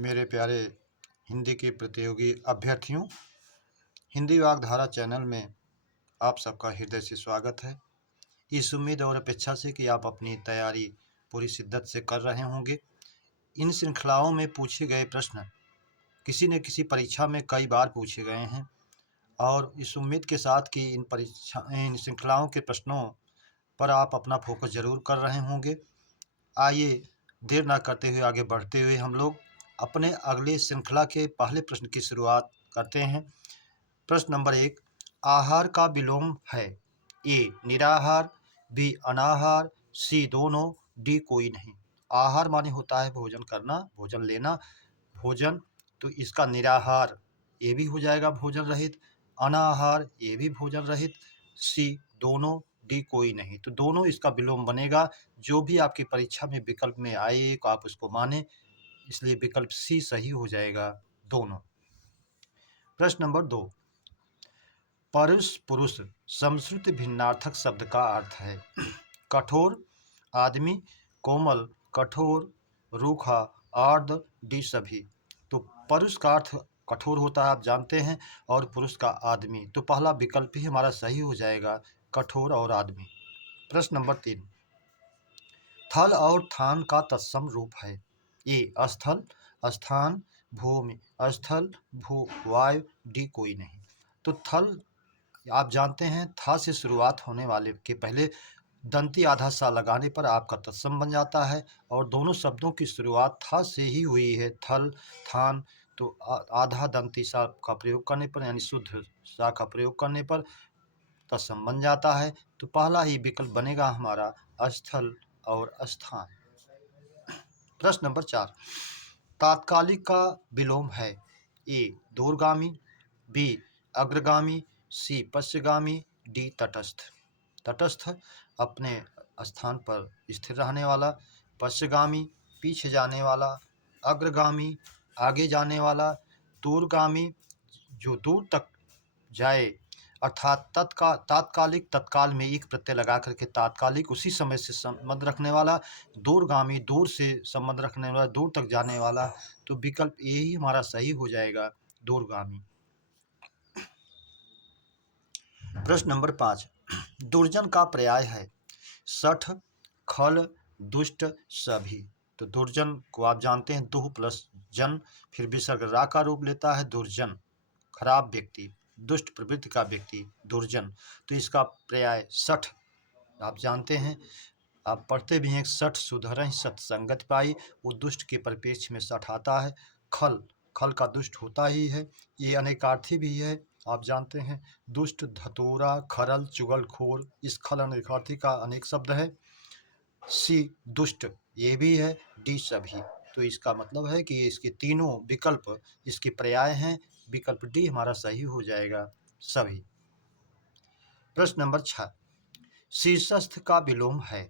मेरे प्यारे हिंदी के प्रतियोगी अभ्यर्थियों, हिंदी वागधारा चैनल में आप सबका हृदय से स्वागत है। इस उम्मीद और अपेक्षा से कि आप अपनी तैयारी पूरी शिद्दत से कर रहे होंगे। इन श्रृंखलाओं में पूछे गए प्रश्न किसी न किसी परीक्षा में कई बार पूछे गए हैं और इस उम्मीद के साथ कि इन श्रृंखलाओं के प्रश्नों पर आप अपना फोकस ज़रूर कर रहे होंगे। आइए देर ना करते हुए आगे बढ़ते हुए हम लोग अपने अगले श्रृंखला के पहले प्रश्न की शुरुआत करते हैं। प्रश्न नंबर 1, आहार का विलोम है? ए निराहार, बी अनाहार, सी दोनों, डी कोई नहीं। आहार माने होता है भोजन करना, भोजन लेना, भोजन, तो इसका निराहार ये भी हो जाएगा भोजन रहित, अनाहार ये भी भोजन रहित, सी दोनों, डी कोई नहीं। तो दोनों इसका विलोम बनेगा। जो भी आपकी परीक्षा में विकल्प में आए तो आप उसको माने, इसलिए विकल्प सी सही हो जाएगा, दोनों। प्रश्न नंबर 2, परुष पुरुष समश्रुत भिन्नार्थक शब्द का अर्थ है? कठोर, आदमी, कोमल, कठोर, रूखा, आर्द्र, डी सभी। तो परुष का अर्थ कठोर होता है, आप जानते हैं, और पुरुष का आदमी। तो पहला विकल्प ही हमारा सही हो जाएगा, कठोर और आदमी। प्रश्न नंबर 3, थल और थान का तत्सम रूप है? ए स्थल, स्थान, भूमि, स्थल, भू, वायु, डी कोई नहीं। तो थल आप जानते हैं, था से शुरुआत होने वाले के पहले दंती आधा सा लगाने पर आपका तत्सम बन जाता है और दोनों शब्दों की शुरुआत था से ही हुई है, थल, थान। तो आधा दंती सा का प्रयोग करने पर यानी शुद्ध सा का प्रयोग करने पर तत्सम बन जाता है। तो पहला ही विकल्प बनेगा हमारा, स्थल और स्थान। प्रश्न नंबर 4, तात्कालिक का विलोम है? ए दूरगामी, बी अग्रगामी, सी पश्चगामी, डी तटस्थ। तटस्थ अपने स्थान पर स्थिर रहने वाला, पश्चगामी पीछे जाने वाला, अग्रगामी आगे जाने वाला, दूरगामी जो दूर तक जाए, अर्थात तात्कालिक, तत्काल में एक प्रत्यय लगा करके तात्कालिक उसी समय से संबंध रखने वाला, दूरगामी दूर से संबंध रखने वाला, दूर तक जाने वाला। तो विकल्प ए ही हमारा सही हो जाएगा, दूरगामी। प्रश्न नंबर 5, दुर्जन का पर्याय है? सठ, खल, दुष्ट, सभी। तो दुर्जन को आप जानते हैं, दुह प्लस जन फिर विसर्ग रा का रूप लेता है, दुर्जन खराब व्यक्ति, दुष्ट प्रवृत्ति का व्यक्ति, दुर्जन। तो इसका पर्याय सठ आप जानते हैं, आप पढ़ते भी हैं, सठ सुधरहि सत्संगति पाई, वो दुष्ट के परिप्रेक्ष्य में सठ आता है। खल, खल का दुष्ट होता ही है, ये अनेकार्थी भी है, आप जानते हैं, दुष्ट, धतूरा, खरल, चुगलखोर, इस खल अनेकार्थी का अनेक शब्द है। सी दुष्ट ये भी है, डी सभी। तो इसका मतलब है कि इसके तीनों विकल्प इसके पर्याय हैं, विकल्प डी हमारा सही हो जाएगा, सभी। प्रश्न नंबर 6, शीर्षस्थ का विलोम है?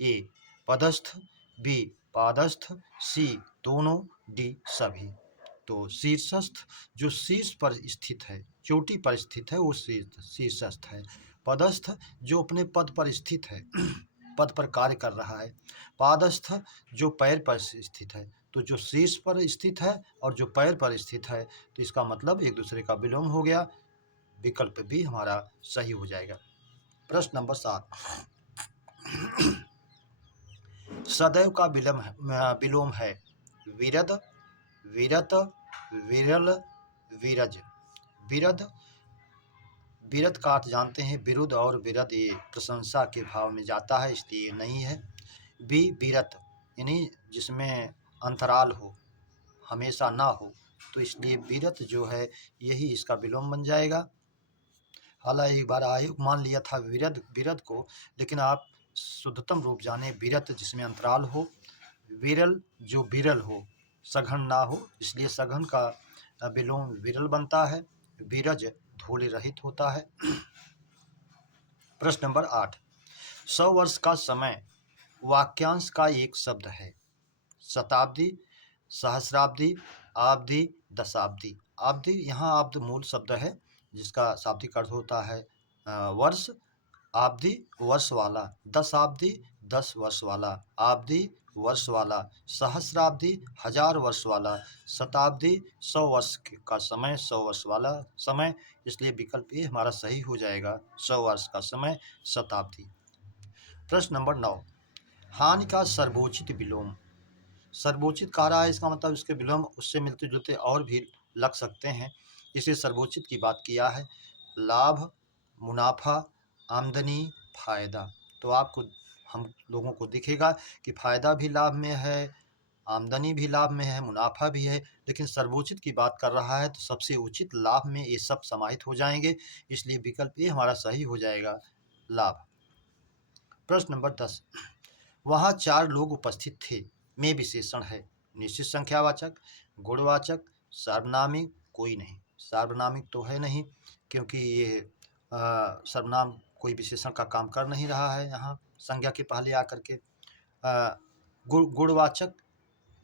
ए पदस्थ, बी पादस्थ, सी दोनों, डी सभी। तो शीर्षस्थ जो शीर्ष पर स्थित है, चोटी पर स्थित है, वो शीर्षस्थ है। पदस्थ जो अपने पद पर स्थित है, पद पर कार्य कर रहा है। पादस्थ जो पैर पर स्थित है। तो जो शीर्ष पर स्थित है और जो पैर पर स्थित है, तो इसका मतलब एक दूसरे का विलोम हो गया, विकल्प भी हमारा सही हो जाएगा। प्रश्न नंबर 7, सदैव का विलोम है? विरद, विरत, विरल, विरज। विरद, विरत का अर्थ जानते हैं, विरुद्ध, और विरद ये प्रशंसा के भाव में जाता है, इसलिए नहीं है। बी विरत यानी जिसमें अंतराल हो, हमेशा ना हो, तो इसलिए विरत जो है यही इसका विलोम बन जाएगा। हालांकि एक बार आयोग मान लिया था विरद विरद को, लेकिन आप शुद्धतम रूप जाने विरत जिसमें अंतराल हो, विरल जो विरल हो, सघन ना हो, इसलिए सघन का विलोम विरल बनता है। विरज धूलि रहित होता है। प्रश्न नंबर 8, 100 वर्ष का समय वाक्यांश का एक शब्द है? शताब्दी, सहस्राब्दी, आब्दी, दशाब्दी। आब्दी यहाँ आब्द मूल शब्द है जिसका शाब्दिक अर्थ होता है वर्ष, आब्दी वर्ष वाला, दशाब्दी 10 वर्ष वाला, आब्दी वर्ष वाला, सहस्राब्दी 1000 वर्ष वाला, शताब्दी 100 वर्ष का समय, 100 वर्ष वाला समय, इसलिए विकल्प ए हमारा सही हो जाएगा, 100 वर्ष का समय, शताब्दी। प्रश्न नंबर 9, हानि का सर्वोचित विलोम। सर्वोचित कह रहा है, इसका मतलब इसके विलोम उससे मिलते जुलते और भी लग सकते हैं, इसलिए सर्वोचित की बात किया है। लाभ, मुनाफा, आमदनी, फायदा। तो आपको हम लोगों को दिखेगा कि फायदा भी लाभ में है, आमदनी भी लाभ में है, मुनाफा भी है, लेकिन सर्वोचित की बात कर रहा है तो सबसे उचित लाभ में ये सब समाहित हो जाएंगे, इसलिए विकल्प ए हमारा सही हो जाएगा, लाभ। प्रश्न नंबर 10, वहाँ 4 लोग उपस्थित थे में विशेषण है, निश्चित संख्यावाचक, गुणवाचक, सार्वनामिक, कोई नहीं। सार्वनामिक तो है नहीं, क्योंकि ये सर्वनाम कोई विशेषण का काम कर नहीं रहा है यहाँ संज्ञा के पहले आकर के। गुणवाचक,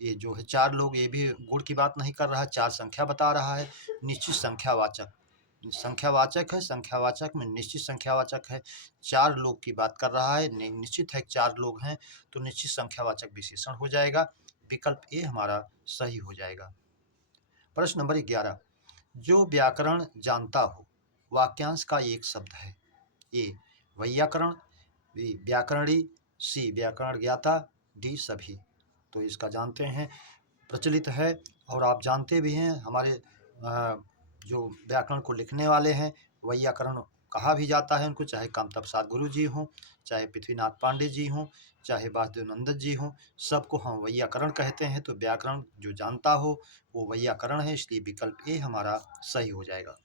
ये जो है 4 लोग, ये भी गुण की बात नहीं कर रहा है, 4 संख्या बता रहा है। निश्चित संख्यावाचक, संख्यावाचक है, संख्यावाचक में निश्चित संख्यावाचक है, 4 लोग की बात कर रहा है, निश्चित है 4 लोग हैं, तो निश्चित संख्यावाचक विशेषण हो जाएगा, विकल्प ए हमारा सही हो जाएगा। प्रश्न नंबर 11, जो व्याकरण जानता हो वाक्यांश का एक शब्द है, ए वैयाकरण, बी व्याकरणी, सी व्याकरण ज्ञाता, डी सभी। तो इसका जानते हैं, प्रचलित है और आप जानते भी हैं, हमारे जो व्याकरण को लिखने वाले हैं वैयाकरण कहा भी जाता है उनको, चाहे कामता प्रसाद गुरु जी हों, चाहे पृथ्वीनाथ पांडे जी हों, चाहे वासुदेव नंदन जी हों, सबको हम वैयाकरण कहते हैं। तो व्याकरण जो जानता हो वो वैयाकरण है, इसलिए विकल्प ए हमारा सही हो जाएगा।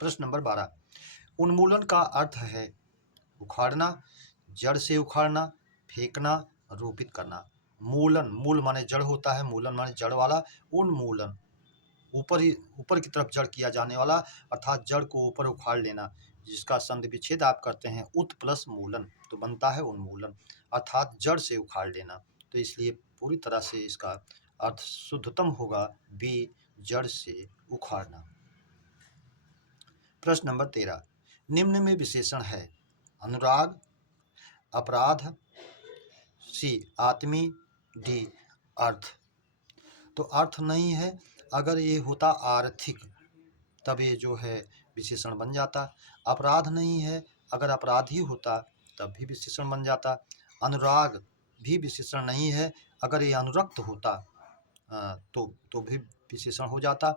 प्रश्न नंबर 12, उन्मूलन का अर्थ है उखाड़ना, जड़ से उखाड़ना, फेंकना, रोपित करना। मूलन, मूल माने जड़ होता है, मूलन माने जड़ वाला, उन्मूलन ऊपर की तरफ जड़ किया जाने वाला, अर्थात जड़ को ऊपर उखाड़ लेना, जिसका संधि विच्छेद आप करते हैं उत प्लस मूलन, तो बनता है उन्मूलन, अर्थात जड़ से उखाड़ लेना। तो इसलिए पूरी तरह से इसका अर्थ शुद्धतम होगा बी, जड़ से उखाड़ना। प्रश्न नंबर 13, निम्न में विशेषण है, अनुराग, अपराध, सी आत्मी, डी अर्थ। तो अर्थ नहीं है, अगर ये होता आर्थिक तब ये जो है विशेषण बन जाता। अपराध नहीं है, अगर अपराधी होता तब भी विशेषण बन जाता। अनुराग भी विशेषण नहीं है, अगर ये अनुरक्त होता तो भी विशेषण हो जाता,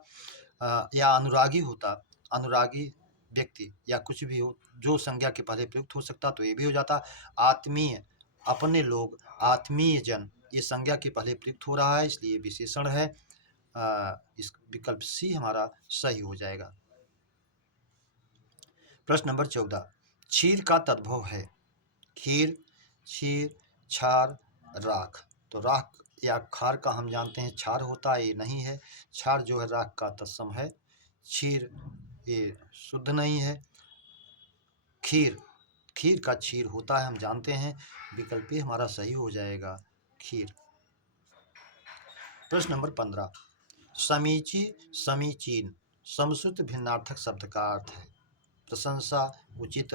या अनुरागी होता, अनुरागी व्यक्ति या कुछ भी हो जो संज्ञा के पहले प्रयुक्त हो सकता तो ये भी हो जाता। आत्मीय, अपने लोग, आत्मीय जन, ये संज्ञा के पहले प्रयुक्त हो रहा है, इसलिए विशेषण है, इस विकल्प सी हमारा सही हो जाएगा। प्रश्न नंबर 14, क्षीर का तद्भव है, खीर, क्षीर, क्षार, राख। तो राख या खार का हम जानते हैं क्षार होता है, ये नहीं है, क्षार जो है राख का तत्सम है, क्षीर ये शुद्ध नहीं है, खीर, खीर का क्षीर होता है हम जानते हैं, विकल्प ए हमारा सही हो जाएगा, खीर। प्रश्न नंबर 15, समीची, समीचीन समश्रुत भिन्नार्थक शब्द का अर्थ है, प्रशंसा, उचित,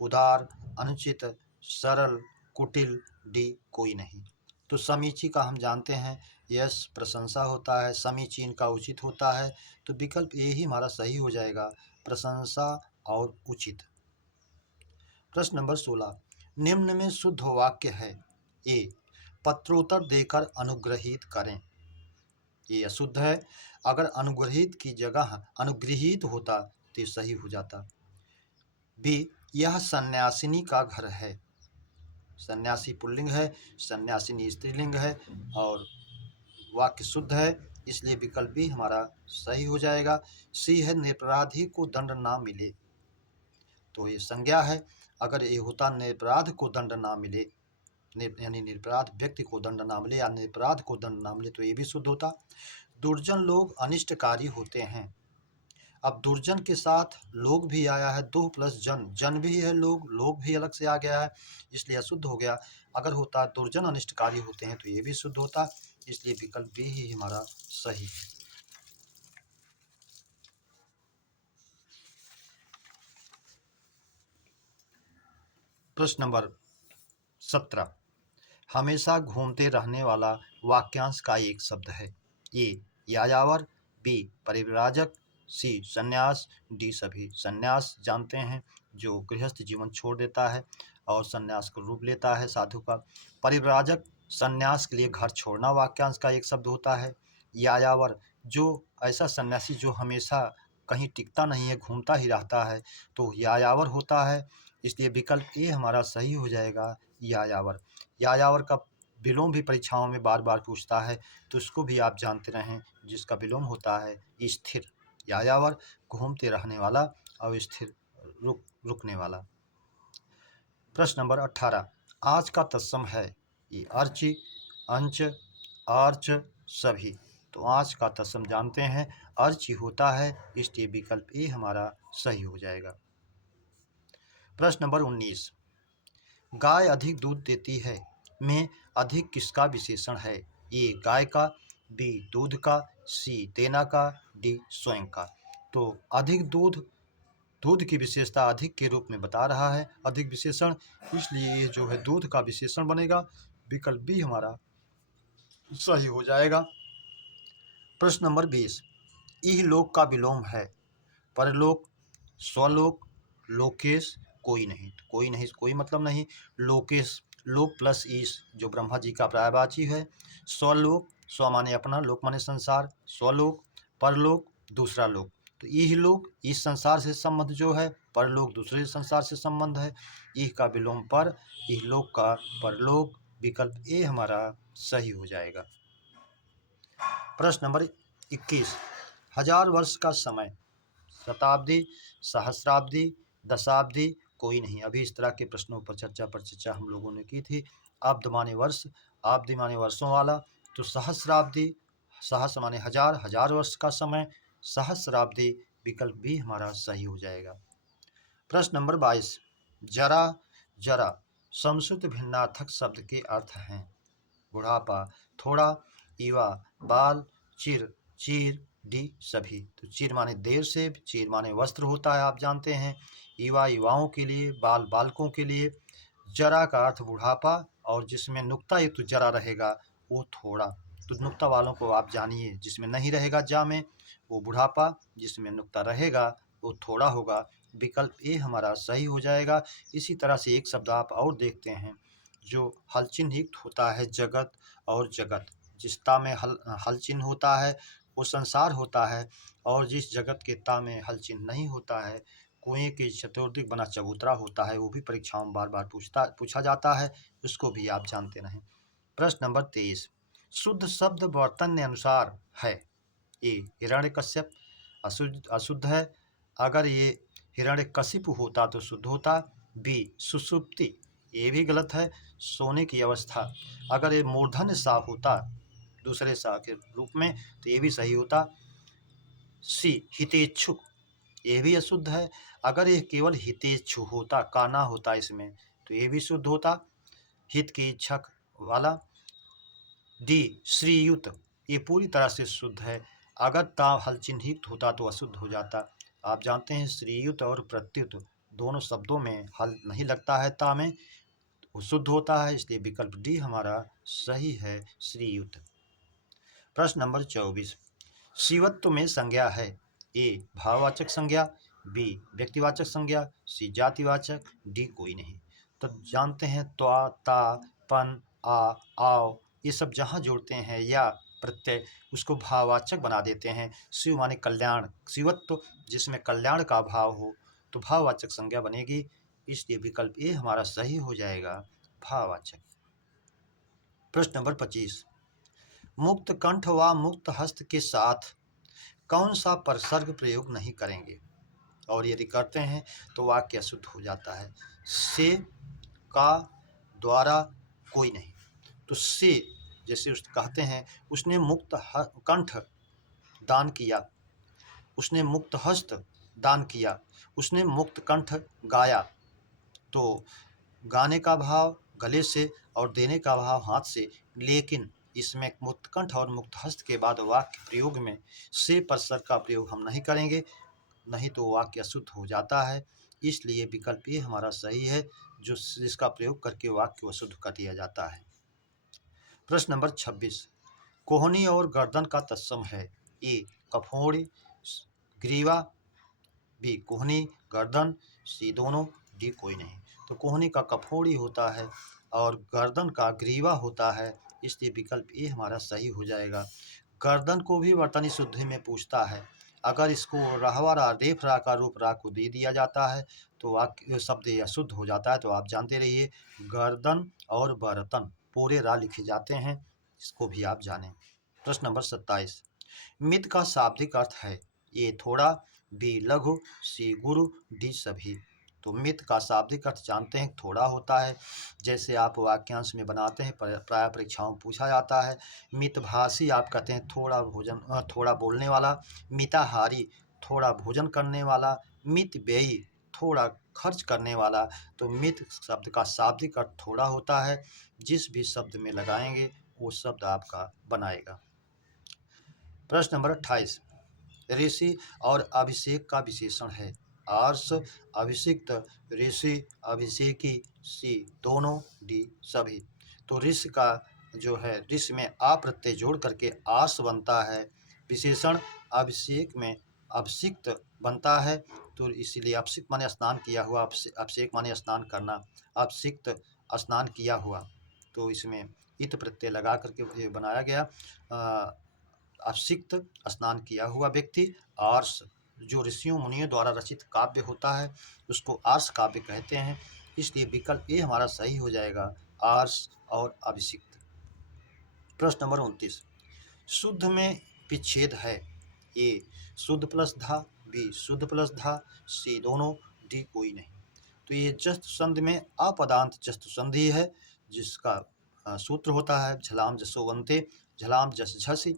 उदार, अनुचित, सरल, कुटिल, डी कोई नहीं। तो समीची का हम जानते हैं यश प्रशंसा होता है, समीचीन का उचित होता है, तो विकल्प ए ही हमारा सही हो जाएगा, प्रशंसा और उचित। प्रश्न नंबर 16, निम्न में शुद्ध वाक्य है, ए पत्रोत्तर देकर अनुग्रहित करें, ये अशुद्ध है, अगर अनुग्रहित की जगह अनुगृहीत होता तो सही हो जाता। बी, यह सन्यासिनी का घर है, सन्यासी पुल्लिंग है, सन्यासिनी स्त्रीलिंग है और वाक्य शुद्ध है, इसलिए विकल्प बी हमारा सही हो जाएगा। सी है, निरपराधी को दंड ना मिले, तो ये संज्ञा है, अगर ये होता निरपराध को दंड ना मिले, यानी निरपराध व्यक्ति को दंड ना मिले या निरपराध को दंड ना मिले, तो ये भी शुद्ध होता। दुर्जन लोग अनिष्टकारी होते हैं, अब दुर्जन के साथ लोग भी आया है, 2 प्लस जन, जन भी है, लोग भी अलग से आ गया है, इसलिए अशुद्ध हो गया। अगर होता दुर्जन अनिष्टकारी होते हैं तो ये भी शुद्ध होता, इसलिए विकल्प बी ही हमारा सही है। प्रश्न नंबर 17, हमेशा घूमते रहने वाला वाक्यांश का एक शब्द है। ए यायावर, बी परिव्राजक, सी संन्यास, डी सभी। संन्यास जानते हैं जो गृहस्थ जीवन छोड़ देता है और संन्यास को रूप लेता है साधु का। परिव्राजक संन्यास के लिए घर छोड़ना वाक्यांश का एक शब्द होता है। यायावर जो ऐसा सन्यासी जो हमेशा कहीं टिकता नहीं है, घूमता ही रहता है, तो यायावर होता है। इसलिए विकल्प ए हमारा सही हो जाएगा, यायावर। यायावर का विलोम भी परीक्षाओं में बार बार पूछता है, तो उसको भी आप जानते रहें, जिसका विलोम होता है स्थिर। यायावर घूमते रहने वाला और स्थिर रुकने वाला। प्रश्न नंबर 18, आज का तत्सम है ये अर्ची, अंच, अर्च, सभी। तो आज का तत्सम जानते हैं अर्ची होता है, इसलिए विकल्प ए हमारा सही हो जाएगा। प्रश्न नंबर 19, गाय अधिक दूध देती है में अधिक किसका विशेषण है? ए गाय का, बी दूध का, सी देना का, डी स्वयं का। तो अधिक दूध, दूध की विशेषता अधिक के रूप में बता रहा है अधिक विशेषण, इसलिए ये जो है दूध का विशेषण बनेगा। विकल्प बी हमारा सही हो जाएगा। प्रश्न नंबर 20, इहलोक का विलोम है परलोक, स्वलोक, लोकेश, कोई नहीं। तो कोई नहीं, कोई मतलब नहीं। लोकेश, लोक प्लस ईश जो ब्रह्मा जी का पर्यायवाची है। स्वलोक, स्व माने अपना, लोक माने संसार। स्वलोक, परलोक, दूसरा लोक। तो इहलोक इस संसार से संबंध जो है, परलोक दूसरे संसार से संबंध है। इह का विलोम पर, इहलोक का परलोक। विकल्प ए हमारा सही हो जाएगा। प्रश्न नंबर 21, 1000 वर्ष का समय, शताब्दी, सहस्राब्दी, दशाब्दी, कोई नहीं। अभी इस तरह के प्रश्नों पर चर्चा हम लोगों ने की थी। अब्द माने वर्ष, आब्दी माने वर्षों वाला, तो सहस्राब्दी, सहस्र माने 1000, 1000 वर्ष का समय, सहस्राब्दी। विकल्प बी हमारा सही हो जाएगा। प्रश्न नंबर 22, जरा, जरा समश्रुत भिन्नार्थक शब्द के अर्थ हैं। बुढ़ापा, थोड़ा, युवा, बाल, चिर, चीर, डी सभी। तो चिर माने देर से, चीर माने वस्त्र होता है, आप जानते हैं। युवा युवाओं के लिए, बाल बालकों के लिए। जरा का अर्थ बुढ़ापा, और जिसमें नुक्ता युक्त जरा रहेगा वो थोड़ा। तो नुक्ता वालों को आप जानिए, जिसमें नहीं रहेगा जा में वो बुढ़ापा, जिसमें नुक्ता रहेगा वो थोड़ा होगा। विकल्प ए हमारा सही हो जाएगा। इसी तरह से एक शब्द आप और देखते हैं जो हल चिन्ह युक्त होता है, जगत और जगत। जिस ता में हल चिन्ह होता है वो संसार होता है, और जिस जगत के ता में हल चिन्ह नहीं होता है, कुएं के चतुर्दिक बना चबूतरा होता है, वो भी परीक्षाओं में बार बार पूछा जाता है, उसको भी आप जानते रहें। प्रश्न नंबर 23, शुद्ध शब्द वर्तन्य अनुसार है। ए हिरण्यकश्यप, अशुद्ध है। अगर ये हिरण्यकशिपु होता तो शुद्ध होता। बी सुषुप्ति, ये भी गलत है, सोने की अवस्था। अगर ये मूर्धन्य सा होता दूसरे सा के रूप में तो ये भी सही होता। सी हितेच्छुक, ये भी अशुद्ध है। अगर ये केवल हितेच्छु होता, काना होता इसमें, तो ये भी शुद्ध होता, हित की इच्छक वाला। डी श्रीयुत, ये पूरी तरह से शुद्ध है। अगर ता हल चिन्हित होता तो अशुद्ध हो जाता। आप जानते हैं श्रीयुत और प्रत्युत दोनों शब्दों में हल नहीं लगता है ता में, वो शुद्ध होता है, इसलिए विकल्प डी हमारा सही है, श्रीयुत। प्रश्न नंबर 24, शिवत्व में संज्ञा है। ए भाववाचक संज्ञा, बी व्यक्तिवाचक संज्ञा, सी जातिवाचक, डी कोई नहीं। तो जानते हैं त्वा, ता, पन, आ, आओ, ये सब जहाँ जोड़ते हैं या प्रत्यय, उसको भाववाचक बना देते हैं। शिव माने कल्याण, शिवत्व जिसमें कल्याण का भाव हो तो भाववाचक संज्ञा बनेगी, इसलिए विकल्प ए हमारा सही हो जाएगा, भाववाचक। प्रश्न नंबर 25, मुक्त कंठ व मुक्त हस्त के साथ कौन सा परसर्ग प्रयोग नहीं करेंगे, और यदि करते हैं तो वाक्य अशुद्ध हो जाता है। से, का, द्वारा, कोई नहीं। तो से जैसे कहते हैं उसने मुक्त कंठ दान किया, उसने मुक्त हस्त दान किया, उसने मुक्त कंठ गाया। तो गाने का भाव गले से और देने का भाव हाथ से, लेकिन इसमें मुक्त कंठ और मुक्त हस्त के बाद वाक्य प्रयोग में से परसर्ग का प्रयोग हम नहीं करेंगे, नहीं तो वाक्य अशुद्ध हो जाता है। इसलिए विकल्प ये हमारा सही है, जो जिसका प्रयोग करके वाक्य को अशुद्ध कर दिया जाता है। प्रश्न नंबर 26, कोहनी और गर्दन का तत्सम है। ए कफोड़ी, ग्रीवा, बी कोहनी, गर्दन, सी दोनों, डी कोई नहीं। तो कोहनी का कफोड़ी होता है और गर्दन का ग्रीवा होता है, इसलिए विकल्प ए हमारा सही हो जाएगा। गर्दन को भी वर्तनी शुद्धि में पूछता है। अगर इसको रहवा रेफ रा का रूप रा को दे दिया जाता है तो वाक्य शब्द या शुद्ध हो जाता है। तो आप जानते रहिए गर्दन और बर्तन पूरे रा लिखे जाते हैं, इसको भी आप जानें। प्रश्न नंबर 27, मित का शाब्दिक अर्थ है। ए थोड़ा, बी लघु, सी गुरु, डी सभी। तो मित का शाब्दिक अर्थ जानते हैं, थोड़ा होता है। जैसे आप वाक्यांश में बनाते हैं, प्राय परीक्षाओं में पूछा जाता है। मितभाषी आप कहते हैं थोड़ा भोजन, थोड़ा बोलने वाला। मिताहारी थोड़ा भोजन करने वाला। मित व्ययी थोड़ा खर्च करने वाला। तो मित शब्द का शाब्दिक अर्थ थोड़ा होता है। जिस भी शब्द में लगाएंगे वो शब्द आपका बनाएगा। प्रश्न नंबर 28, ऋषि और अभिषेक का विशेषण है। आर्ष, अभिषिक्त, ऋषि, अभिषेकी, सी दोनों, डी सभी। तो ऋषि का जो है, ऋषि में आ प्रत्यय जोड़ करके आर्ष बनता है। विशेषण अभिषेक में अभिषिक्त बनता है, तो इसीलिए अभिषिक्त माने स्नान किया हुआ, अभिषेक माने स्नान करना, अभिषिक्त स्नान किया हुआ। तो इसमें इत प्रत्यय लगा करके ये बनाया गया। अभिषिक्त स्नान किया हुआ व्यक्ति। आर्ष जो ऋषियों मुनियों द्वारा रचित काव्य होता है उसको आर्ष काव्य कहते हैं, इसलिए विकल्प ए हमारा सही हो जाएगा, आर्ष और अभिषिक्त। प्रश्न नंबर 29, शुद्ध में विच्छेद है। ए शुद्ध प्लस धा, बी शुद्ध प्लस धा, सी दोनों, डी कोई नहीं। तो ये जस्तु संधि में अपदांत जस्तु संधि है, जिसका सूत्र होता है झलाम जसोवंते, झलाम जस झसी।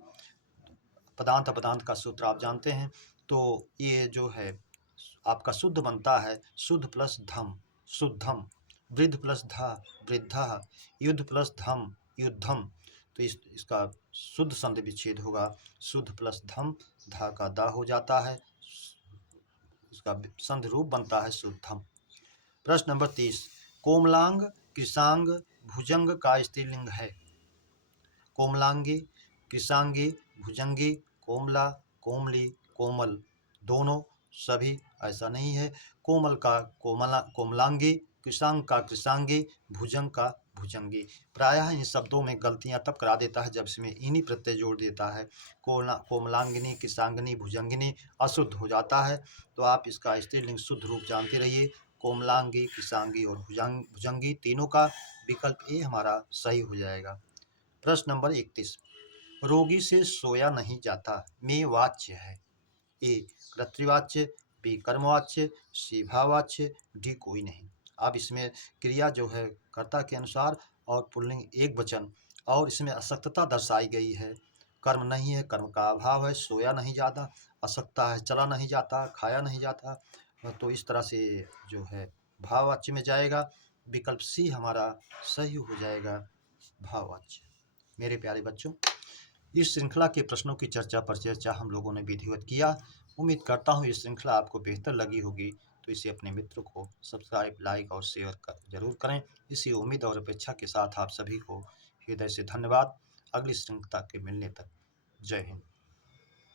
पदांत अपदांत का सूत्र आप जानते हैं। तो ये जो है आपका शुद्ध बनता है शुद्ध प्लस धम, शुद्धम। वृद्ध प्लस धा, वृद्धा। युद्ध प्लस धम, युद्धम। तो इसका शुद्ध संधि विच्छेद होगा, शुद्ध प्लस धम, धा का दा हो जाता है, इसका संधि रूप बनता है शुद्धम। प्रश्न नंबर 30, कोमलांग, कृशांग, भुजंग का स्त्रीलिंग है। कोमलांगी, कृशांगी, भुजंगी, कोमला, कोमली, कोमल, दोनों, सभी ऐसा नहीं है। कोमल का कोमलांगी, कृशांग का कृशांगी, भुजंग का भुजंगी। प्रायः इन शब्दों में गलतियां तब करा देता है जब इसमें इन्हीं प्रत्यय जोड़ देता है। कोमलांगिनी, कृशांगिनी, भुजंगिनी अशुद्ध हो जाता है। तो आप इसका स्त्रीलिंग शुद्ध रूप जानते रहिए, कोमलांगी, कृशांगी और भुजंगी, तीनों का विकल्प ए हमारा सही हो जाएगा। प्रश्न नंबर 31, रोगी से सोया नहीं जाता में वाच्य है। ए कर्तृवाच्य, बी कर्मवाच्य, सी भाववाच्य, डी कोई नहीं। अब इसमें क्रिया जो है कर्ता के अनुसार और पुल्लिंग एक वचन, और इसमें अशक्तता दर्शाई गई है। कर्म नहीं है, कर्म का अभाव है, सोया नहीं जाता, अशक्तता है, चला नहीं जाता, खाया नहीं जाता। तो इस तरह से जो है भाववाच्य में जाएगा, विकल्प सी हमारा सही हो जाएगा, भाववाच्य। मेरे प्यारे बच्चों, इस श्रृंखला के प्रश्नों की चर्चा पर चर्चा हम लोगों ने विधिवत किया। उम्मीद करता हूँ ये श्रृंखला आपको बेहतर लगी होगी, तो इसे अपने मित्रों को सब्सक्राइब, लाइक और शेयर जरूर करें। इसी उम्मीद और अपेक्षा के साथ आप सभी को हृदय से धन्यवाद। अगली श्रृंखला के मिलने तक जय हिंद।